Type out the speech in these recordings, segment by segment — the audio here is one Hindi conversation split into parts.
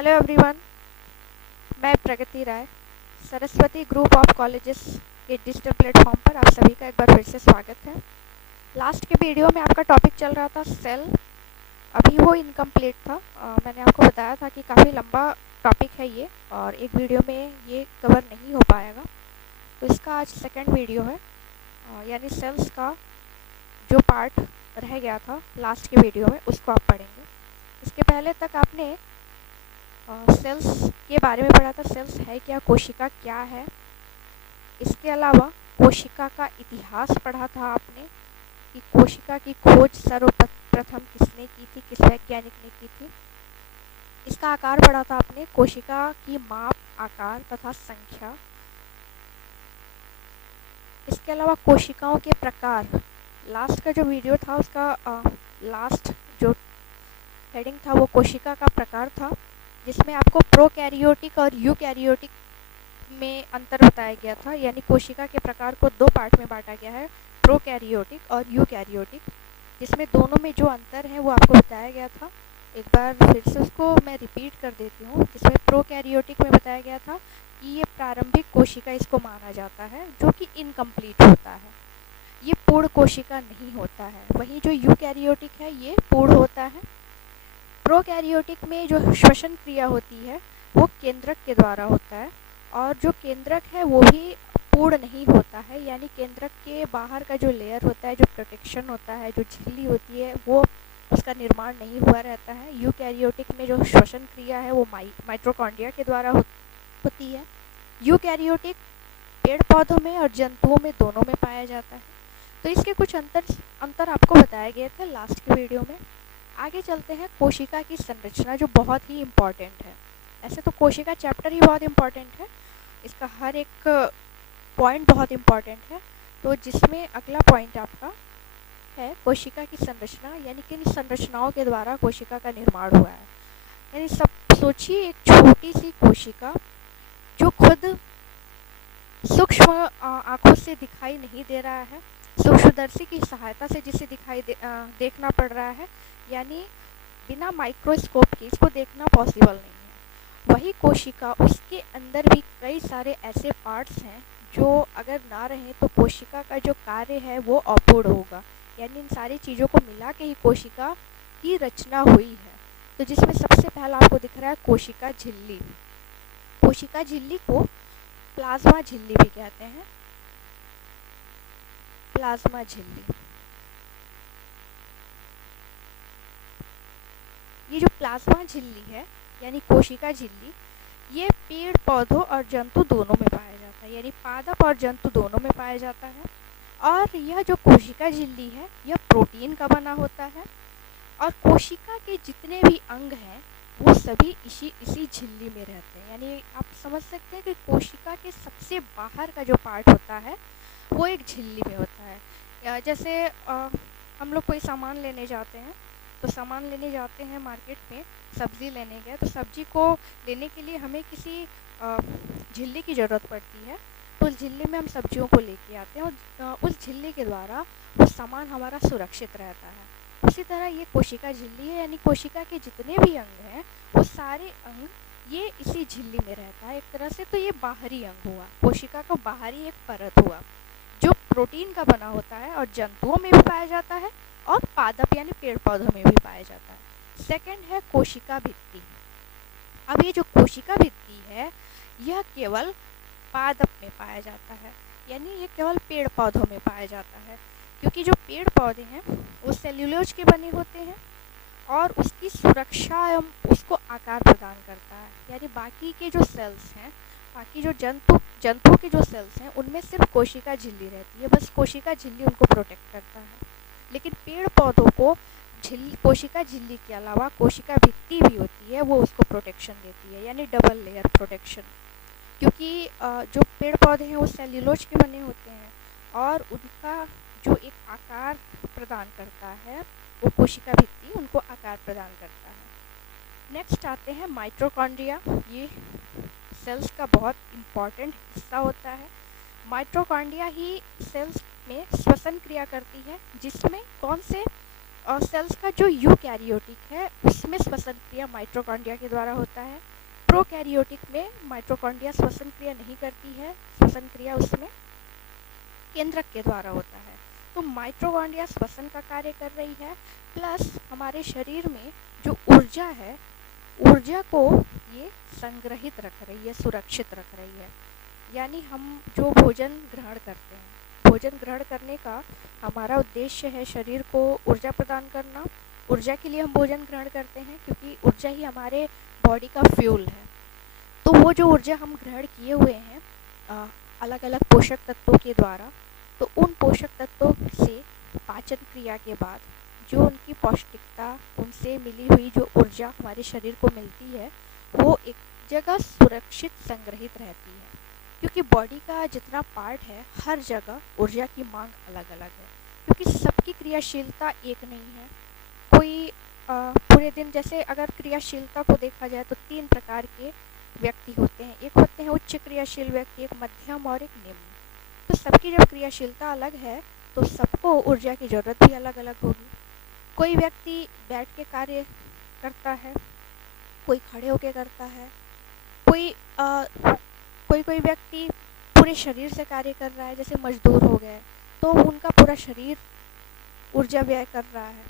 हेलो एवरीवन, मैं प्रगति राय सरस्वती ग्रुप ऑफ कॉलेजेस के डिजिटल प्लेटफॉर्म पर आप सभी का एक बार फिर से स्वागत है। लास्ट के वीडियो में आपका टॉपिक चल रहा था सेल। अभी वो इनकम्प्लीट था। मैंने आपको बताया था कि काफ़ी लंबा टॉपिक है ये और एक वीडियो में ये कवर नहीं हो पाएगा, तो इसका आज सेकंड वीडियो है। यानी सेल्स का जो पार्ट रह गया था लास्ट के वीडियो में उसको आप पढ़ेंगे। इसके पहले तक आपने सेल्स के बारे में पढ़ा था। सेल्स है क्या, कोशिका क्या है। इसके अलावा कोशिका का इतिहास पढ़ा था आपने कि कोशिका की खोज सर्वप्रथम किसने की थी, किस वैज्ञानिक ने की थी। इसका आकार पढ़ा था आपने, कोशिका की माप, आकार तथा संख्या। इसके अलावा कोशिकाओं के प्रकार, लास्ट का जो वीडियो था उसका लास्ट जो हेडिंग था वो कोशिका का प्रकार था, जिसमें आपको प्रोकैरियोटिक और यूकैरियोटिक में अंतर बताया गया था। यानी कोशिका के प्रकार को दो पार्ट में बांटा गया है, प्रोकैरियोटिक और यूकैरियोटिक, जिसमें दोनों में जो अंतर है वो आपको बताया गया था। एक बार फिर से उसको मैं रिपीट कर देती हूँ। जिसमें प्रोकैरियोटिक में बताया गया था कि ये प्रारंभिक कोशिका इसको माना जाता है, जो कि इनकम्प्लीट होता है, ये पूर्ण कोशिका नहीं होता है। वहीं जो यूकैरियोटिक है ये पूर्ण होता है। प्रोकैरियोटिक में जो श्वसन क्रिया होती है वो केंद्रक के द्वारा होता है, और जो केंद्रक है वो भी पूर्ण नहीं होता है। यानी केंद्रक के बाहर का जो लेयर होता है, जो प्रोटेक्शन होता है, जो झिल्ली होती है, वो उसका निर्माण नहीं हुआ रहता है। यूकैरियोटिक में जो श्वसन क्रिया है वो माइटोकॉन्ड्रिया के द्वारा होती है। यूकैरियोटिक पेड़ पौधों में और जंतुओं में दोनों में पाया जाता है। तो इसके कुछ अंतर आपको बताए गए थे लास्ट के वीडियो में। आगे चलते हैं। कोशिका की संरचना जो बहुत ही इम्पॉर्टेंट है। ऐसे तो कोशिका चैप्टर ही बहुत इम्पॉर्टेंट है, इसका हर एक पॉइंट बहुत इम्पॉर्टेंट है। तो जिसमें अगला पॉइंट आपका है कोशिका की संरचना, यानी किन संरचनाओं के द्वारा कोशिका का निर्माण हुआ है। यानी सब सोचिए, एक छोटी सी कोशिका जो खुद सूक्ष्म आँखों से दिखाई नहीं दे रहा है, सूक्ष्मदर्शी की सहायता से जिसे देखना पड़ रहा है, यानी बिना माइक्रोस्कोप के इसको देखना पॉसिबल नहीं है। वही कोशिका, उसके अंदर भी कई सारे ऐसे पार्ट्स हैं जो अगर ना रहें तो कोशिका का जो कार्य है वो अपूर्ण होगा। यानी इन सारी चीज़ों को मिला के ही कोशिका की रचना हुई है। तो जिसमें सबसे पहला आपको दिख रहा है कोशिका झिल्ली। कोशिका झिल्ली को प्लाज्मा झिल्ली भी कहते हैं। प्लाज्मा झिल्ली, ये जो प्लाज्मा झिल्ली है यानी कोशिका झिल्ली, ये पेड़ पौधों और जंतु दोनों में पाया जाता है। यानी पादप और जंतु दोनों में पाया जाता है। और यह जो कोशिका झिल्ली है यह प्रोटीन का बना होता है, और कोशिका के जितने भी अंग हैं वो सभी इसी झिल्ली में रहते हैं। यानी आप समझ सकते हैं कि कोशिका के सबसे बाहर का जो पार्ट होता है वो एक झिल्ली में होता है। जैसे हम लोग कोई सामान लेने जाते हैं, तो सामान लेने जाते हैं मार्केट में, सब्ज़ी लेने गए, तो सब्ज़ी को लेने के लिए हमें किसी झिल्ली की ज़रूरत पड़ती है। तो उस झिल्ली में हम सब्जियों को लेके आते हैं, और उस झिल्ली के द्वारा वो सामान हमारा सुरक्षित रहता है। उसी तरह ये कोशिका झिल्ली है, यानी कोशिका के जितने भी अंग हैं वो सारे अंग ये इसी झिल्ली में रहता है। एक तरह से तो ये बाहरी अंग हुआ, कोशिका का बाहरी एक परत हुआ जो प्रोटीन का बना होता है, और जंतुओं में भी पाया जाता है और पादप यानी पेड़ पौधों में भी पाया जाता है। सेकंड है कोशिका भित्ति। अब ये जो कोशिका भित्ति है यह केवल पादप में पाया जाता है, यानी ये केवल पेड़ पौधों में पाया जाता है, क्योंकि जो पेड़ पौधे हैं वो सेल्यूलोज के बने होते हैं और उसकी सुरक्षा एवं उसको आकार प्रदान करता है। यानी बाकी के जो सेल्स हैं, बाकी जो जंतु के जो सेल्स हैं उनमें सिर्फ कोशिका झिल्ली रहती है, बस कोशिका झिल्ली उनको प्रोटेक्ट करता है। लेकिन पेड़ पौधों को कोशिका झिल्ली के अलावा कोशिका भित्ति भी होती है, वो उसको प्रोटेक्शन देती है, यानी डबल लेयर प्रोटेक्शन। क्योंकि जो पेड़ पौधे हैं वो सेल्यूलोज के बने होते हैं और उनका जो एक आकार प्रदान करता है वो कोशिका भित्ति उनको आकार प्रदान करता है। नेक्स्ट आते हैं माइटोकॉन्ड्रिया। ये सेल्स का बहुत इम्पॉर्टेंट हिस्सा होता है। माइटोकॉन्ड्रिया ही सेल्स में श्वसन क्रिया करती है, जिसमें कौन से और सेल्स का जो यूकैरियोटिक है उसमें श्वसन क्रिया माइटोकॉन्ड्रिया के द्वारा होता है। प्रोकैरियोटिक में माइटोकॉन्ड्रिया श्वसन क्रिया नहीं करती है, श्वसन क्रिया उसमें केंद्रक के द्वारा होता है। तो माइटोकॉन्ड्रिया श्वसन का कार्य कर रही है, प्लस हमारे शरीर में जो ऊर्जा है, ऊर्जा को ये संग्रहित रख रही है, सुरक्षित रख रही है। यानी हम जो भोजन ग्रहण करते हैं, भोजन ग्रहण करने का हमारा उद्देश्य है शरीर को ऊर्जा प्रदान करना। ऊर्जा के लिए हम भोजन ग्रहण करते हैं, क्योंकि ऊर्जा ही हमारे बॉडी का फ्यूल है। तो वो जो ऊर्जा हम ग्रहण किए हुए हैं अलग अलग पोषक तत्वों के द्वारा, तो उन पोषक तत्वों से पाचन क्रिया के बाद जो उनकी पौष्टिकता, उनसे मिली हुई जो ऊर्जा हमारे शरीर को मिलती है, वो एक जगह सुरक्षित संग्रहित रहती है। क्योंकि बॉडी का जितना पार्ट है, हर जगह ऊर्जा की मांग अलग अलग है, क्योंकि सबकी क्रियाशीलता एक नहीं है। कोई पूरे दिन, जैसे अगर क्रियाशीलता को देखा जाए तो 3 प्रकार के व्यक्ति होते हैं। एक होते हैं उच्च क्रियाशील व्यक्ति, एक मध्यम और एक निम्न। तो सबकी जब क्रियाशीलता अलग है तो सबको ऊर्जा की ज़रूरत भी अलग अलग होगी। कोई व्यक्ति बैठ के कार्य करता है, कोई खड़े होके करता है, कोई व्यक्ति पूरे शरीर से कार्य कर रहा है, जैसे मजदूर हो गए, तो उनका पूरा शरीर ऊर्जा व्यय कर रहा है।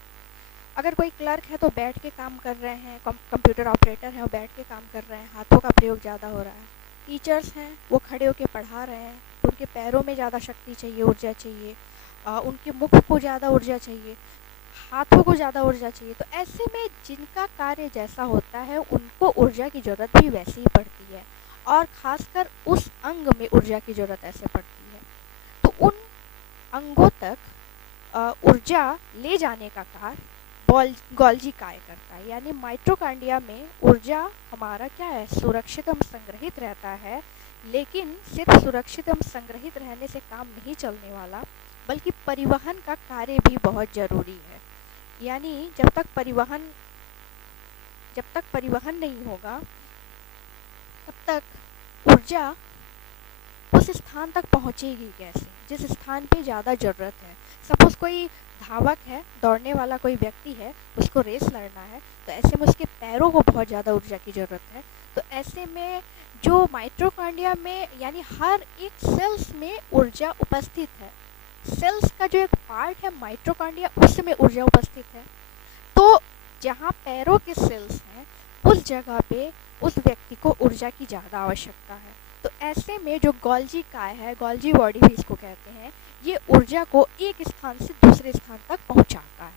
अगर कोई क्लर्क है तो बैठ के काम कर रहे हैं, कंप्यूटर ऑपरेटर हैं वो बैठ के काम कर रहे हैं, हाथों का प्रयोग ज़्यादा हो रहा है। टीचर्स हैं वो खड़े होके पढ़ा रहे हैं, तो उनके पैरों में ज़्यादा शक्ति चाहिए, ऊर्जा चाहिए। उनके मुख को ज़्यादा ऊर्जा चाहिए, हाथों को ज़्यादा ऊर्जा चाहिए। तो ऐसे में जिनका कार्य जैसा होता है उनको ऊर्जा की ज़रूरत भी वैसी ही पड़ती है, और ख़ासकर उस अंग में ऊर्जा की ज़रूरत ऐसे पड़ती है। तो उन अंगों तक ऊर्जा ले जाने का कार्य गोल्जी काय करता है। यानी माइटोकॉन्ड्रिया में ऊर्जा हमारा क्या है, सुरक्षित एवं संग्रहित रहता है। लेकिन सिर्फ सुरक्षित एवं संग्रहित रहने से काम नहीं चलने वाला, बल्कि परिवहन का कार्य भी बहुत ज़रूरी है। यानी जब तक परिवहन नहीं होगा तब तक ऊर्जा उस स्थान तक पहुंचेगी कैसे, जिस स्थान पे ज़्यादा ज़रूरत है। सपोज़ कोई धावक है, दौड़ने वाला कोई व्यक्ति है, उसको रेस लड़ना है, तो ऐसे में उसके पैरों को बहुत ज़्यादा ऊर्जा की ज़रूरत है। तो ऐसे में जो माइटोकॉन्ड्रिया में, यानी हर एक सेल्स में ऊर्जा उपस्थित है। सेल्स का जो एक पार्ट है माइटोकॉन्ड्रिया, उसमें ऊर्जा उपस्थित है। तो जहाँ पैरों के सेल्स हैं उस जगह पे उस व्यक्ति को ऊर्जा की ज़्यादा आवश्यकता है। तो ऐसे में जो गोल्जी काय है, गोल्जी बॉडी भी इसको कहते हैं, ये ऊर्जा को एक स्थान से दूसरे स्थान तक पहुंचाता है।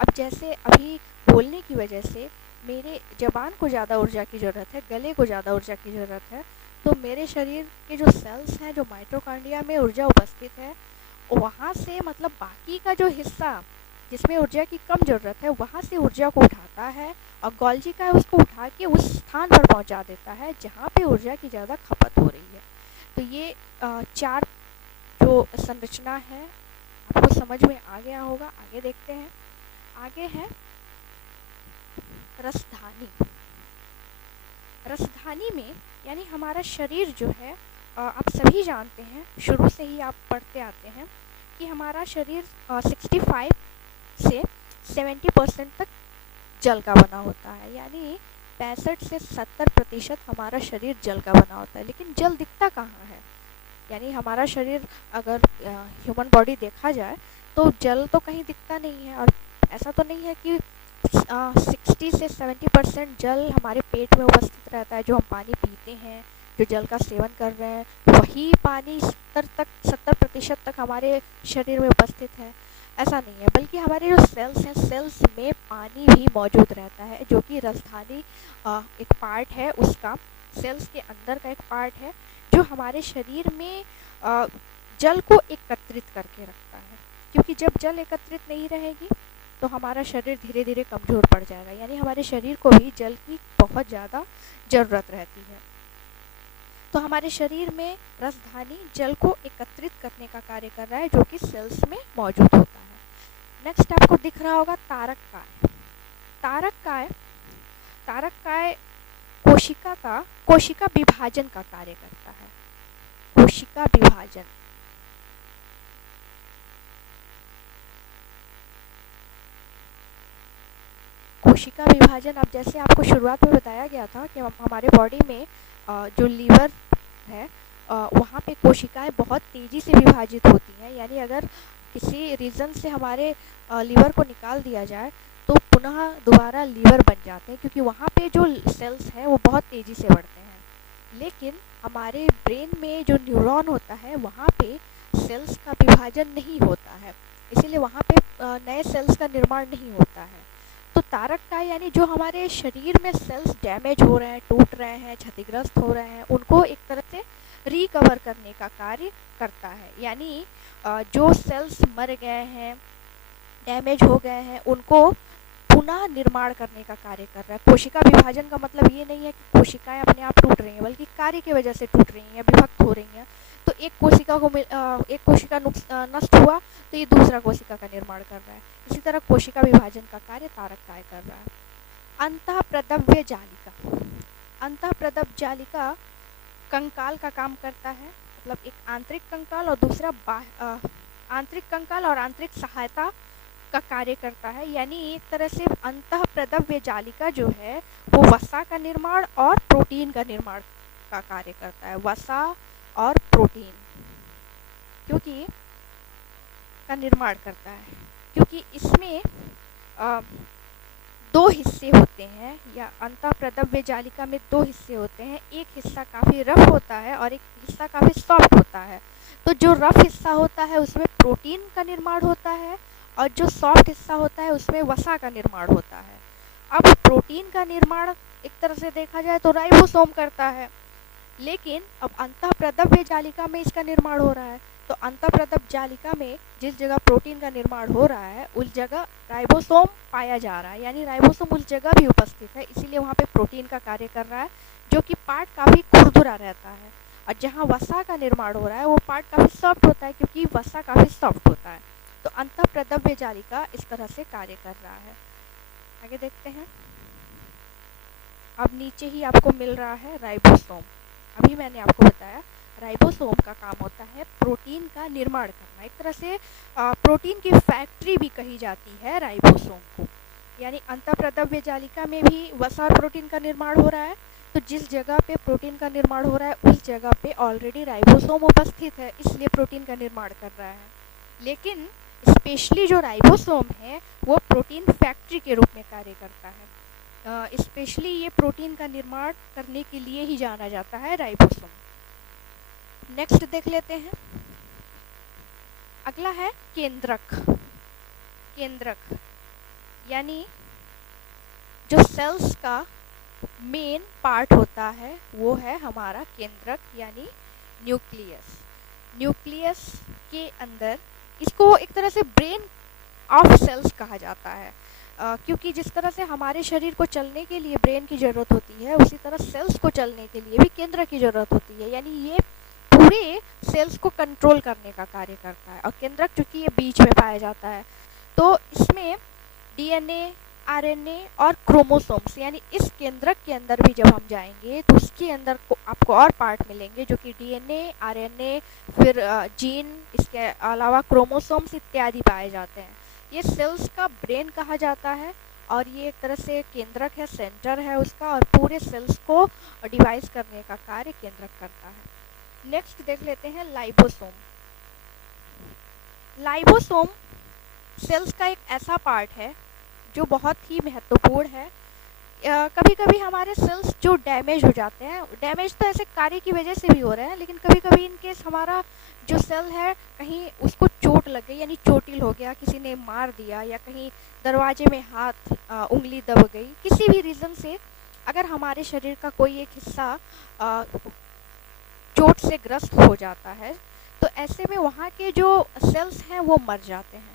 अब जैसे अभी बोलने की वजह से मेरे ज़बान को ज़्यादा ऊर्जा की ज़रूरत है, गले को ज़्यादा ऊर्जा की ज़रूरत है, तो मेरे शरीर के जो सेल्स हैं, जो माइटोकॉन्ड्रिया में ऊर्जा उपस्थित है, वहाँ से मतलब बाकी का जो हिस्सा जिसमें ऊर्जा की कम ज़रूरत है, वहाँ से ऊर्जा को उठाता है, और गोल्जी का उसको उठा के उस स्थान पर पहुँचा देता है जहाँ पे ऊर्जा की ज़्यादा खपत हो रही है। तो ये 4 जो संरचना है आपको समझ में आ गया होगा। आगे देखते हैं। आगे है रसधानी। रसधानी में यानी हमारा शरीर जो है, आप सभी जानते हैं, शुरू से ही आप पढ़ते आते हैं कि हमारा शरीर 65 से 70% तक जल का बना होता है। यानी 65 से 70% हमारा शरीर जल का बना होता है। लेकिन जल दिखता कहाँ है? यानी हमारा शरीर, अगर ह्यूमन बॉडी देखा जाए तो जल तो कहीं दिखता नहीं है। और ऐसा तो नहीं है कि 60 से 70% जल हमारे पेट में उपस्थित रहता है। जो हम पानी पीते हैं, जो जल का सेवन कर रहे हैं, वही पानी 70% तक हमारे शरीर में उपस्थित है, ऐसा नहीं है। बल्कि हमारे जो सेल्स हैं, सेल्स में पानी भी मौजूद रहता है, जो कि रसधानी एक पार्ट है उसका, सेल्स के अंदर का एक पार्ट है, जो हमारे शरीर में जल को एकत्रित करके रखता है। क्योंकि जब जल एकत्रित नहीं रहेगी तो हमारा शरीर धीरे धीरे कमज़ोर पड़ जाएगा। यानी हमारे शरीर को भी जल की बहुत ज़्यादा ज़रूरत रहती है। तो हमारे शरीर में रसधानी जल को एकत्रित करने का कार्य कर रहा है, जो कि सेल्स में मौजूद होता है। नेक्स्ट आपको दिख रहा होगा तारक काय। तारक काय कोशिका विभाजन का कार्य करता है। कोशिका विभाजन। कोशिका विभाजन, अब जैसे आपको शुरुआत में बताया गया था कि हमारे बॉडी में जो लीवर है वहाँ पे कोशिकाएं बहुत तेज़ी से विभाजित होती हैं। यानी अगर किसी रीज़न से हमारे लीवर को निकाल दिया जाए तो पुनः दोबारा लीवर बन जाते हैं, क्योंकि वहाँ पे जो सेल्स हैं वो बहुत तेज़ी से बढ़ते हैं। लेकिन हमारे ब्रेन में जो न्यूरॉन होता है वहाँ पे सेल्स का विभाजन नहीं होता है, इसीलिए वहाँ पे नए सेल्स का निर्माण नहीं होता है। तो तारककाय यानी जो हमारे शरीर में सेल्स डैमेज हो रहे हैं, टूट रहे हैं, क्षतिग्रस्त हो रहे हैं, उनको एक तरह से रिकवर करने का कार्य करता है। यानी जो सेल्स मर गए हैं, डैमेज हो गए हैं, उनको पुनः निर्माण करने का कार्य कर रहा है। कोशिका विभाजन का मतलब ये नहीं है कि कोशिकाएं अपने आप टूट रही हैं, बल्कि कार्य की वजह से टूट रही हैं, विभक्त हो रही हैं। तो एक कोशिका नष्ट हुआ तो ये दूसरा कोशिका का निर्माण कर रहा है। इसी तरह कोशिका विभाजन का कार्य तारककाय कर रहा है। अंतःप्रदव्य जालिका, अंतःप्रदव्य जालिका कंकाल का काम करता है, मतलब एक आंतरिक कंकाल और दूसरा आंतरिक कंकाल और आंतरिक सहायता का कार्य करता है। यानी एक तरह से अंतःप्रदव्य जालिका जो है वो वसा का निर्माण और प्रोटीन का निर्माण का कार्य करता है। वसा और प्रोटीन क्योंकि का निर्माण करता है, क्योंकि इसमें दो हिस्से होते हैं, या अंतःप्रदव्य जालिका में दो हिस्से होते हैं। एक हिस्सा काफ़ी रफ होता है और एक हिस्सा काफ़ी सॉफ्ट होता है। तो जो रफ हिस्सा होता है उसमें प्रोटीन का निर्माण होता है और जो सॉफ्ट हिस्सा होता है उसमें वसा का निर्माण होता है। अब प्रोटीन का निर्माण एक तरह से देखा जाए तो राइबोसोम करता है, लेकिन अब अंतःप्रदव्य जालिका में इसका निर्माण हो रहा है। तो अंतःप्रदव्य जालिका में जिस जगह प्रोटीन का निर्माण हो रहा है उस जगह राइबोसोम पाया जा रहा है, यानी राइबोसोम उस जगह भी उपस्थित है, इसीलिए वहाँ पे प्रोटीन का कार्य कर रहा है, जो कि पार्ट काफ़ी खुरदुरा रहता है। और जहाँ वसा का निर्माण हो रहा है वो पार्ट काफ़ी सॉफ्ट होता है, क्योंकि वसा काफ़ी सॉफ्ट होता है। तो अंतःप्रदव्य जालिका इस तरह से कार्य कर रहा है। आगे देखते हैं। अब नीचे ही आपको मिल रहा है राइबोसोम। अभी मैंने आपको बताया राइबोसोम का काम होता है प्रोटीन का निर्माण करना। एक तरह से प्रोटीन की फैक्ट्री भी कही जाती है राइबोसोम को। यानी अंतःप्रदव्य जालिका में भी वसा और प्रोटीन का निर्माण हो रहा है, तो जिस जगह पे प्रोटीन का निर्माण हो रहा है उस जगह पे ऑलरेडी राइबोसोम उपस्थित है, इसलिए प्रोटीन का निर्माण कर रहा है। लेकिन स्पेशली जो राइबोसोम है वो प्रोटीन फैक्ट्री के रूप में कार्य करता है। स्पेशली ये प्रोटीन का निर्माण करने के लिए ही जाना जाता है राइबोसोम। नेक्स्ट देख लेते हैं। अगला है केंद्रक। केंद्रक यानी जो सेल्स का मेन पार्ट होता है वो है हमारा केंद्रक, यानी न्यूक्लियस। न्यूक्लियस के अंदर इसको एक तरह से ब्रेन ऑफ सेल्स कहा जाता है, क्योंकि जिस तरह से हमारे शरीर को चलने के लिए ब्रेन की ज़रूरत होती है, उसी तरह सेल्स को चलने के लिए भी केंद्रक की ज़रूरत होती है। यानी ये पूरे सेल्स को कंट्रोल करने का कार्य करता है। और केंद्रक चूँकि ये बीच में पाया जाता है, तो इसमें डीएनए, आरएनए और क्रोमोसोम्स, यानी इस केंद्रक के अंदर भी जब हम जाएंगे तो उसके अंदर को आपको और पार्ट मिलेंगे, जो कि डीएनए, आरएनए, फिर जीन, इसके अलावा क्रोमोसोम्स इत्यादि पाए जाते हैं। ये सेल्स का ब्रेन कहा जाता है और ये एक तरह से केंद्रक है, सेंटर है उसका, और पूरे सेल्स को डिवाइस करने का कार्य केंद्रक करता है। नेक्स्ट देख लेते हैं लाइबोसोम। लाइबोसोम सेल्स का एक ऐसा पार्ट है जो बहुत ही महत्वपूर्ण है। कभी कभी हमारे सेल्स जो डैमेज हो जाते हैं, डैमेज तो ऐसे कार्य की वजह से भी हो रहे हैं, लेकिन कभी कभी इन केस हमारा जो सेल है कहीं उसको चोट लग गई, यानी चोटिल हो गया, किसी ने मार दिया, या कहीं दरवाजे में हाथ उंगली दब गई, किसी भी रीज़न से अगर हमारे शरीर का कोई एक हिस्सा चोट से ग्रस्त हो जाता है, तो ऐसे में वहाँ के जो सेल्स हैं वो मर जाते हैं।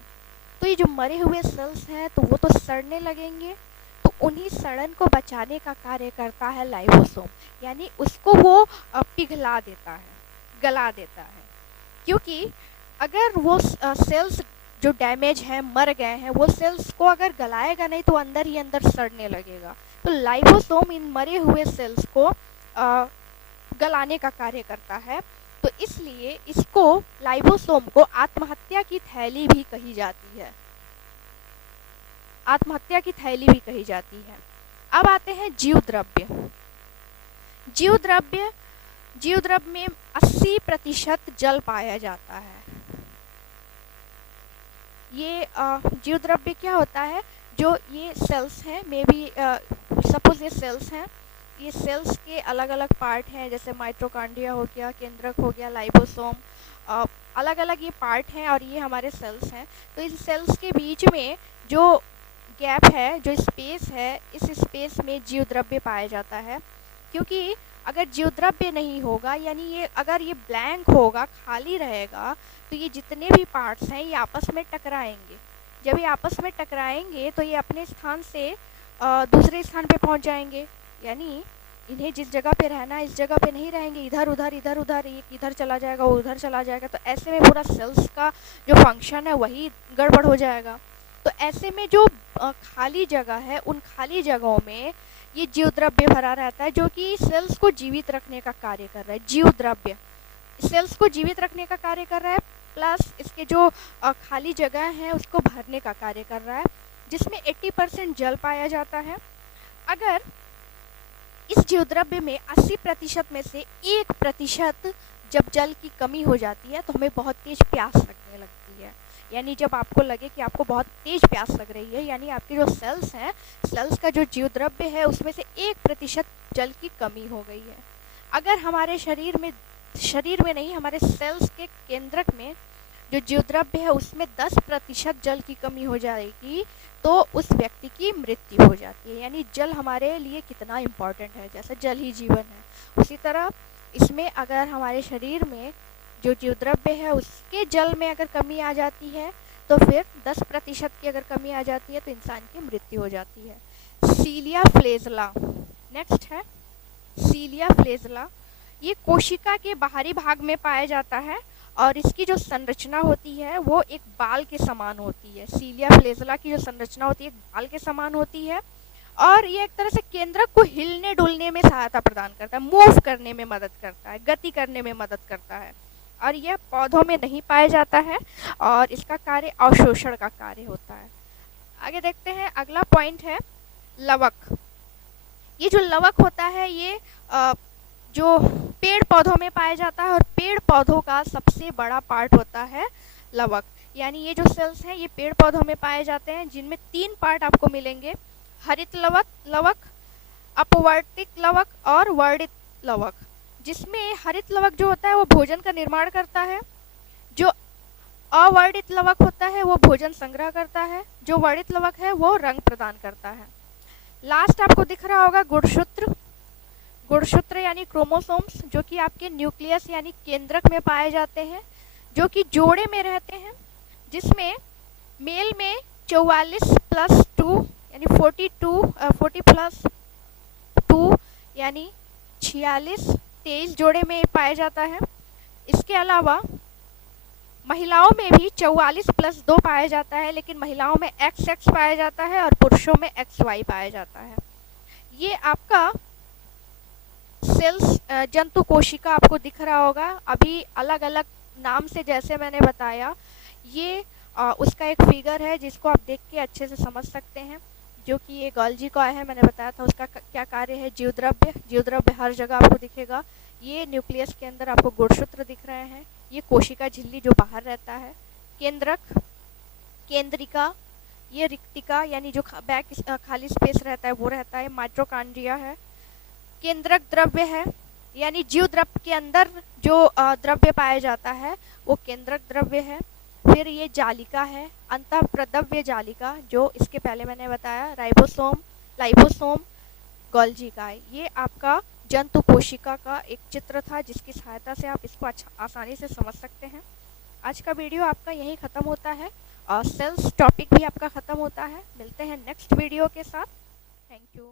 तो ये जो मरे हुए सेल्स हैं तो वो तो सड़ने लगेंगे, तो उन्हीं सड़न को बचाने का कार्य करता है लाइबोसोम, यानी उसको वो पिघला देता है, गला देता है। क्योंकि अगर वो सेल्स जो डैमेज हैं, मर गए हैं, वो सेल्स को अगर गलाएगा नहीं तो अंदर ही अंदर सड़ने लगेगा। तो लाइबोसोम इन मरे हुए सेल्स को गलाने का कार्य करता है। तो इसलिए इसको, लाइबोसोम को, आत्महत्या की थैली भी कही जाती है। आत्महत्या की थैली भी कही जाती है। अब आते हैं जीव द्रव्य। जीव द्रव्य में 80% जल पाया जाता है। ये जीव द्रव्य क्या होता है, जो ये सेल्स हैं, मे बी सपोज ये सेल्स हैं, ये सेल्स के अलग अलग पार्ट हैं, जैसे माइटोकॉन्ड्रिया हो गया, केंद्रक हो गया, लाइपोसोम, अलग अलग ये पार्ट हैं और ये हमारे सेल्स हैं। तो इस सेल्स के बीच में जो गैप है, जो स्पेस है, इस स्पेस में जीव द्रव्य पाया जाता है। क्योंकि अगर जीव द्रव्य नहीं होगा, यानी ये अगर ये ब्लैंक होगा, खाली रहेगा, तो ये जितने भी पार्ट्स हैं ये आपस में टकराएंगे। जब ये आपस में टकराएंगे तो ये अपने स्थान से दूसरे स्थान पे पहुंच जाएंगे, यानी इन्हें जिस जगह पे रहना है इस जगह पे नहीं रहेंगे, इधर उधर इधर उधर, एक इधर चला जाएगा, वो उधर चला जाएगा। तो ऐसे में पूरा सेल्स का जो फंक्शन है वही गड़बड़ हो जाएगा। तो ऐसे में जो खाली जगह है, उन खाली जगहों में ये जीव द्रव्य भरा रहता है, जो कि सेल्स को जीवित रखने का कार्य कर रहा है। जीव द्रव्य सेल्स को जीवित रखने का कार्य कर रहा है, प्लस इसके जो खाली जगह है उसको भरने का कार्य कर रहा है, जिसमें 80% जल पाया जाता है। अगर इस जीव द्रव्य में 80% में से 1% जब जल की कमी हो जाती है तो हमें बहुत तेज प्यास लगने लगती है। यानी जब आपको लगे कि आपको बहुत तेज प्यास लग रही है, यानी आपकी जो सेल्स हैं, सेल्स का जो जीव द्रव्य है उसमें से 1% जल की कमी हो गई है। अगर हमारे शरीर में नहीं, हमारे सेल्स के केंद्रक में जो जीव द्रव्य है उसमें 10% जल की कमी हो जाएगी तो उस व्यक्ति की मृत्यु हो जाती है। यानी जल हमारे लिए कितना इम्पोर्टेंट है, जैसे जल ही जीवन है, उसी तरह इसमें अगर हमारे शरीर में जो जीव द्रव्य है उसके जल में अगर कमी आ जाती है तो फिर 10% की अगर कमी आ जाती है तो इंसान की मृत्यु हो जाती है। सीलिया फ्लेजला, नेक्स्ट है सीलिया फ्लेजला। ये कोशिका के बाहरी भाग में पाया जाता है और इसकी जो संरचना होती है वो एक बाल के समान होती है। सीलिया फ्लेजला की जो संरचना होती है एक बाल के समान होती है और ये एक तरह से केंद्रक को हिलने डुलने में सहायता प्रदान करता है, मूव करने में मदद करता है, गति करने में मदद करता है। और यह पौधों में नहीं पाया जाता है और इसका कार्य अवशोषण का कार्य होता है। आगे देखते हैं, अगला पॉइंट है लवक। ये जो लवक होता है ये जो पेड़ पौधों में पाया जाता है और पेड़ पौधों का सबसे बड़ा पार्ट होता है लवक। यानी ये जो सेल्स हैं ये पेड़ पौधों में पाए जाते हैं, जिनमें 3 पार्ट आपको मिलेंगे, हरित लवक, अपवर्तिक लवक और वर्णित लवक। जिसमें हरित लवक जो होता है वो भोजन का निर्माण करता है, जो अवर्णित लवक होता है वो भोजन संग्रह करता है, जो वर्णित लवक है वो रंग प्रदान करता है। लास्ट आपको दिख रहा होगा गुणसूत्र यानी क्रोमोसोम्स, जो कि आपके न्यूक्लियस यानी केंद्रक में पाए जाते हैं, जो कि जोड़े में रहते हैं, जिसमें मेल में 44+2 यानी 40+2 यानी 23 जोड़े में पाया जाता है। इसके अलावा महिलाओं में भी 44+2 पाया जाता है, लेकिन महिलाओं में XX पाया जाता है और पुरुषों में XY पाया जाता है। ये आपका सेल्स जंतु कोशिका आपको दिख रहा होगा, अभी अलग अलग नाम से जैसे मैंने बताया। ये उसका एक फिगर है जिसको आप देख के अच्छे से समझ सकते हैं, जो कि ये गोल्जी का है, मैंने बताया था उसका क्या कार्य है। जीव द्रव्य हर जगह आपको दिखेगा। ये न्यूक्लियस के अंदर आपको गुणसूत्र दिख रहे हैं, ये कोशिका झिल्ली जो बाहर रहता है, केंद्रक, केंद्रिका, ये रिक्तिका यानी जो बैक खाली स्पेस रहता है वो रहता है, माइटोकॉन्ड्रिया है, केंद्रक द्रव्य है यानी जीव द्रव्य के अंदर जो द्रव्य पाया जाता है वो केंद्रक द्रव्य है। फिर ये जालिका है, अंतःप्रद्रव्य जालिका, जो इसके पहले मैंने बताया, लाइपोसोम गोल्जी का है। ये आपका जंतु कोशिका का एक चित्र था जिसकी सहायता से आप इसको आसानी से समझ सकते हैं। आज का वीडियो आपका यहीं ख़त्म होता है और सेल्स टॉपिक भी आपका ख़त्म होता है। मिलते हैं नेक्स्ट वीडियो के साथ। Thank you.